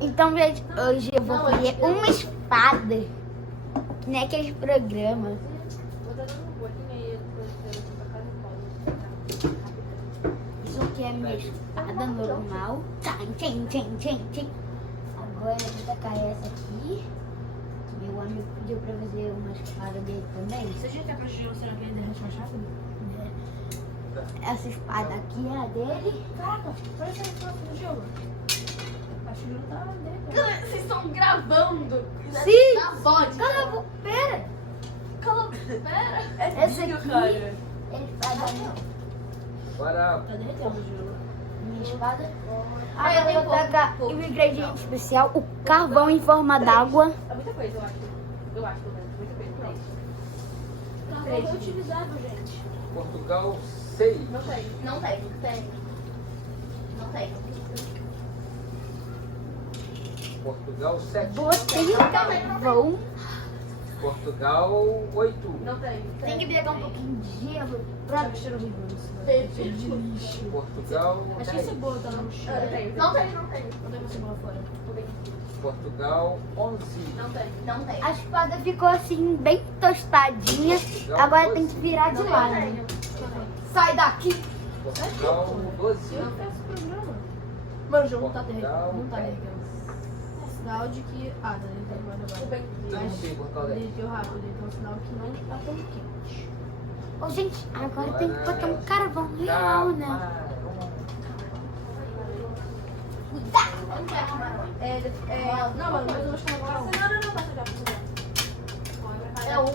Então, gente, hoje eu vou fazer uma espada. Que nem aqueles programas. Isso aqui é a minha espada normal. Tchim, tchim, tchim, tchim. Agora eu vou tacar essa aqui. Meu amigo pediu pra fazer uma espada dele também. Se a gente tacar gelo, será que ele derrete mais rápido? Essa espada aqui é a dele. Caraca, parece que tá no gelo. Acho que o gelo tá dentro. Vocês estão gravando? Sim. Tá bode. Cala a boca, pera. Pera. Essa aqui é a espada minha. Bora. Tá derretendo o gelo. Minha espada. Ah, eu Agora tenho eu vou tacar pouco. o ingrediente especial, o carvão em forma d'água. É muita coisa, eu acho. Eu acho, pelo menos. Muita coisa. Três. Carvão reutilizável, gente. Portugal 6. Não tem. Não tem. Não tem. Portugal 7. Botei o carvão. Portugal 8. Não tem. Tem que pegar um pouquinho de gelo pra... Tá cheiro horrível isso. Tem. Cheiro de lixo. Portugal Acho que 10. cebola tá no chão. Não tem. Não tem uma cebola fora. Portugal 11. Não tem. A espada ficou assim, bem tostadinha. Agora tem que virar de lado. Sai daqui! Portugal 12. Eu peço programa. Mano, o jogo não tá Portugal, derretendo. Não tá derretendo. É sinal de que... Ah, tá derretendo mais agora. Todo mundo tem Portugal 10. Derreteu rápido, então é sinal que não tá tão quente. Ô, gente, agora tem que botar um carvão real, né? Camarão. Não, mano, mas eu vou chamar agora um. Não, passa já. É um.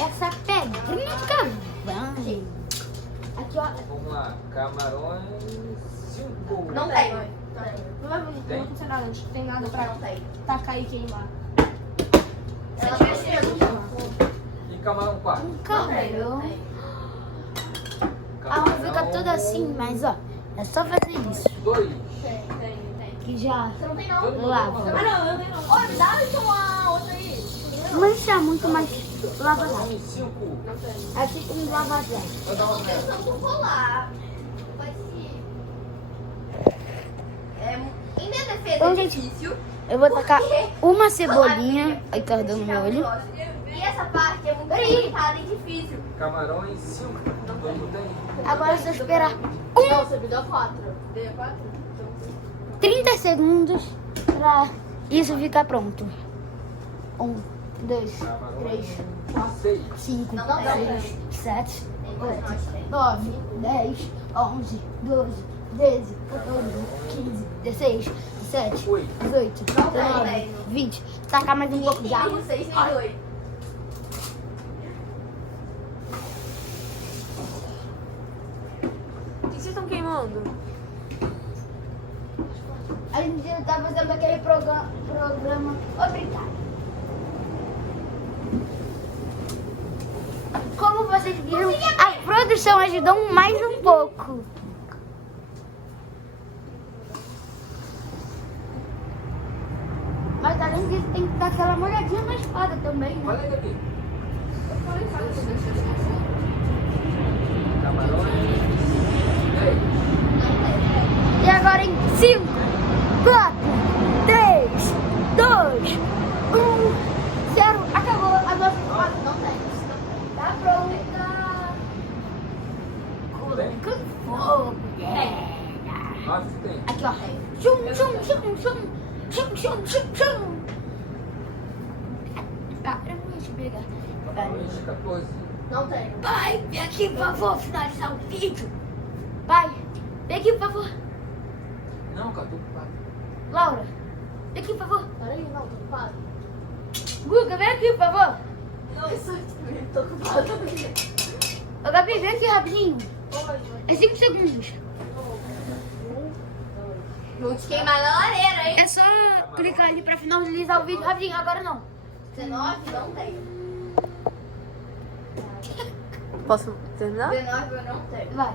Essa pedrinha de carvão. Aqui, ó. Vamos lá. Camarões 5. Não tem. Não vai acontecer nada, não tem nada pra Não tem. tacar e queimar. Ela vai ser E camarão 4. Um carvão. A arma fica toda assim, mas ó, é só fazer isso. 2. Tem. Que já Você não tem não? lava. Ah, não, eu tenho não. Olha, dá de uma outra aí. Mancha muito, mas lava lá. Camarões 5. Aqui tem lava zero. Vou dar uma olhada. Pensando por colar. Pode ser. Em minha defesa Então, é gente, difícil. Eu vou tacar uma cebolinha. Ai, cardão no meu olho. E essa parte é muito complicada e difícil. Camarões 5. Todo mundo tem? Agora é só esperar Não, você me deu 4. Dei 4? 30 segundos pra isso ficar pronto. 1, 2, Camarões 3, 6. 5, Não, não, 6, 7, 8, 9, 10, 11, 12, 13, 14, 15, 16, 17, 8. 18, 19, 20. Tacar mais um pouco de água. Nem 6, nem 2. O que vocês estão queimando? A gente tá fazendo aquele programa. Obrigado. Como vocês viram, a produção ajudou mais um pouco. Mas além disso, tem que dar aquela molhadinha na espada também, né? Olha aqui. Camarões 10. E agora em 5, 4, 3, 2, 1, 0. Acabou a nossa espada. Não tem. Tá pronta. Tem? Com fogo. Yeah. 9 tem. Aqui, ó. Chum, chum, chum, chum. Chum, chum, chum, chum. Ah, eu não ia pegar. Camarões 14. Não tem. Pai, vem aqui, por favor, finalizar o vídeo. Pai, vem aqui, por favor. Não, cara, tô ocupado. Laura, vem aqui, por favor. Peraí, não, tô ocupado. Guga, vem aqui, por favor. Não, isso tô ocupado. Ô, Gabi, vem aqui rapidinho. Oi. É 5 segundos. Vou te queimar na lareira, hein? É só clicar ali pra finalizar o vídeo rapidinho. Agora não. 19, não tem. Posso terminar? 19 eu não tenho. Vai.